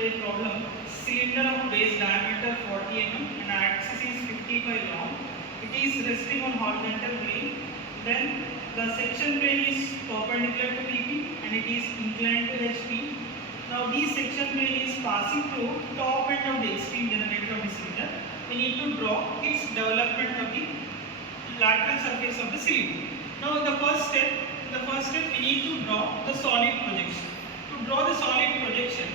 today problem. Cylinder of base diameter 40 mm and axis is 55 long. It is resting on horizontal plane. Then the section plane is perpendicular to BP and it is inclined to HP. Now this section plane is passing through top end of the extreme generator of the cylinder. We need to draw its development of the lateral surface of the cylinder. Now in the first step we need to draw the solid projection. To draw the solid projection,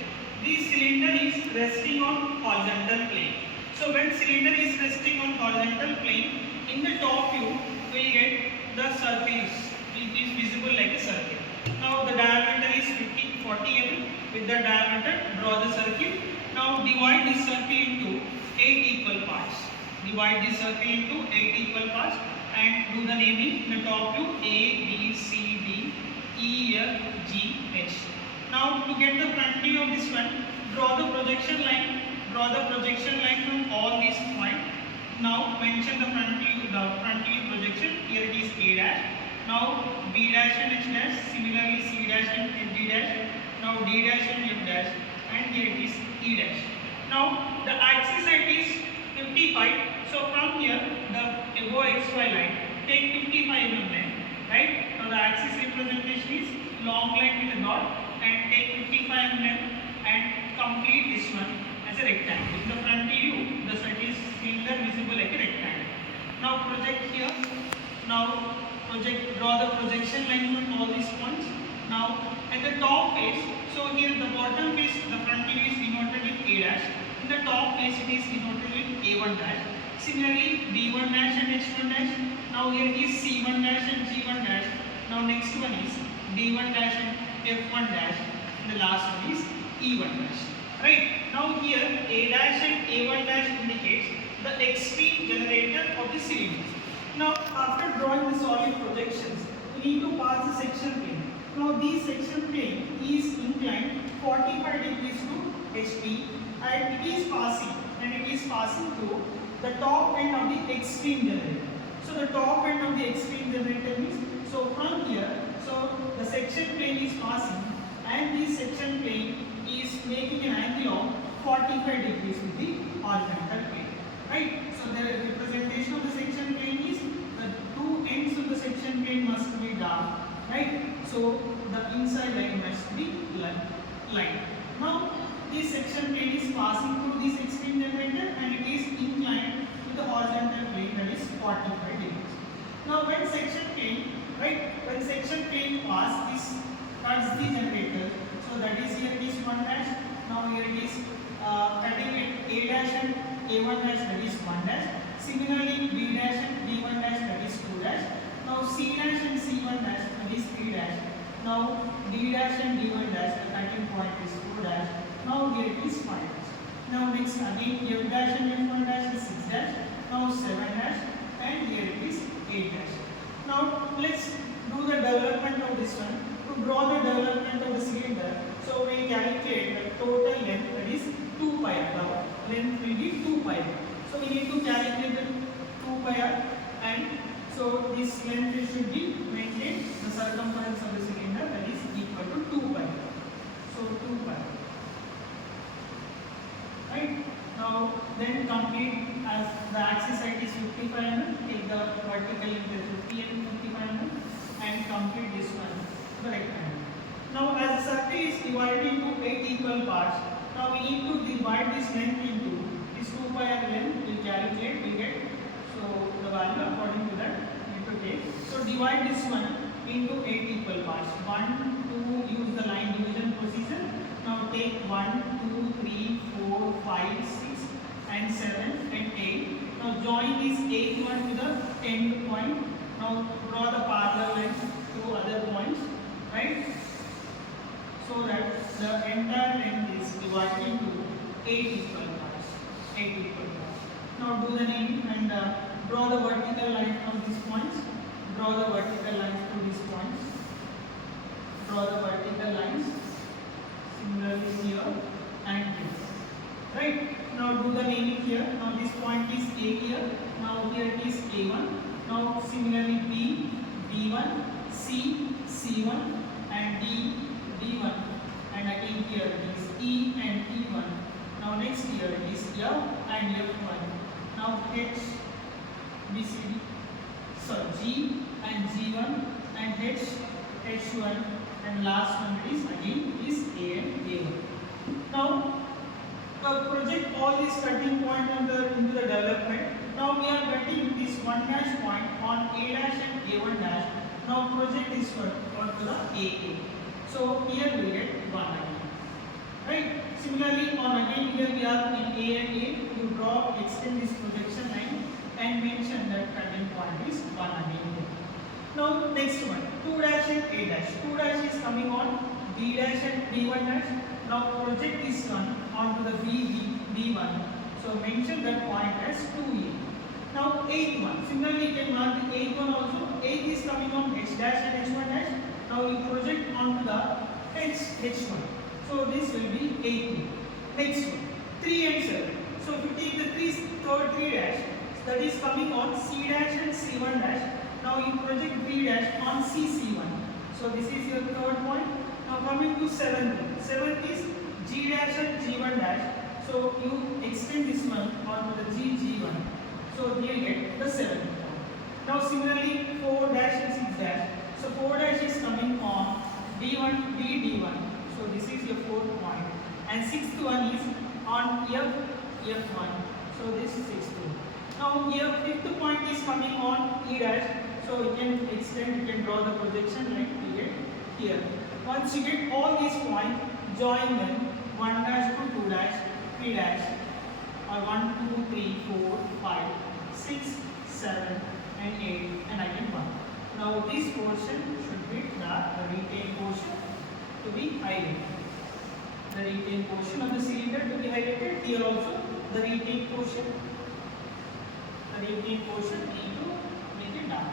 the cylinder is resting on horizontal plane. So when cylinder is resting on horizontal plane, in the top view we get the circle is visible like a circle. Now the diameter is 40 mm. With the diameter, draw the circle. Now divide this circle into 8 equal parts. Divide this circle into 8 equal parts and do the naming. In the top view, A, B, C, D, E, F, G, H. Now to get the front view of this one, draw the projection line. Draw the projection line from all these points. Now mention the front view projection. Here it is A dash. Now B dash and H dash. Similarly C dash and D dash. Now D dash and F dash. And here it is E dash. Now the axis height is 55. So from here the above XY line, take 55 mm length. Right? Now the axis representation is long line with a dot and take 55 mm and complete this one as a rectangle. In the front view, the cylinder visible like a rectangle. Now project here. Now draw the projection line from all these points. Now at the top face, so here the bottom face, the front view is denoted with A dash. In the top face it is denoted with A1 dash. Similarly B1 dash and H1 dash. Now here it is C1 dash and G1 dash. Now next one is D1 dash and F1 dash. And the last one is E1 dash. Right? Now here A dash and A1 dash indicates the extreme generator of the cylinder. Now after drawing the solid projections, we need to pass the section plane. Now this section plane is inclined 45 degrees to HP and it is passing through the top end of the extreme generator. So the top end of the extreme generator means, so from here, so the section plane is passing and this section plane is making an angle of 45 degrees with the horizontal plane. Right? So the representation of the section plane is the two ends of the section plane must be dark. Right? So the inside line must be line. Now this section plane is passing through this extreme generator and it is inclined to the horizontal plane, that is 45 degrees. Now when section plane pass this cuts the generator, so that is here it is 1 dash. Now here it is cutting it A dash and A1 dash, that is 1 dash. Similarly B dash and B1 dash, that is 2 dash. Now C dash and C1 dash, that is 3 dash. Now D dash and D1 dash, the cutting point is 4 dash. Now here it is 5 dash. Now next again F dash and F1 dash is 6 dash. Now 7 dash and here it is 8 dash. Now let's do the development of this one. To draw the development of the cylinder, so we calculate the total length, that is 2 pi r. The length will be 2 pi r. So we need to calculate the 2 pi r and so this length should be maintained. The circumference of the cylinder, that is equal to 2 pi r. So 2 pi r. Right? Now then complete, as the axis height is 55 mm, take the vertical length as 50 and 55 mm and complete this one, the rectangle. Now as the circle is divided into 8 equal parts, now we need to divide this length into this 2 pi r length. We calculate, we get so the value according to that we need to take. So divide this one into 8 equal parts. 1, 2, use the line division procedure. Now take 1, 2, 3, 4, 5, 6 and 7 and 8. Now join this 8th one to the end point. Now draw the parallel lines to other points, right? So that the entire length is divided into 8 equal parts. 8 equal parts. Now do the naming and draw the vertical line from these points. Draw the vertical lines to these points. Draw the vertical lines. Similarly here and here. Right? Now do the naming here. Now this point is A here. Now here it is A1. Now similarly B, B1, C, C1 and D, D1 and again here it is E and E1 and last one is again is A and A1. Now project all these cutting point on the into the development. Now we are cutting this 1 dash point on A dash and A1 dash. Now project is onto the AA. So here we get 1 again. Right? Similarly on again here we are in A and A. You draw extend this projection line and mention that cutting point is 1 again. Now next one 2 dash and A dash. 2 dash is coming on B dash and B1 dash. Now project this one onto the B1. So mention that point as 2A. Now 8th one. Similarly you can mark the 8th one also. 8 is coming on H dash and H1 dash. Now you project onto the H1. So this will be 8A. Next one 3 and 7. So if you take the third 3 dash, that is coming on C dash and C1 dash. Now you project B dash on C1. So this is your third point. Now coming to 7th. 7th is G dash and G1 dash. So you extend this one onto the G1. So you get the 7th point. Now similarly 4 dash and 6 dash. So 4 dash is coming on D1, D1. So this is your 4th point. And 6th one is on F1. So this is 6th one. Now here 5th point is coming on E dash. So you can extend, you can draw the projection line here. Once you get all these points, join them 1 dash to 2 dash, 3 dash, or 1, 2, 3, 4, 5, 6, 7, and 8, and again 1. Now this portion should be the retained portion to be highlighted. The retained portion of the cylinder to be highlighted. Here also the retained portion need to make it dark.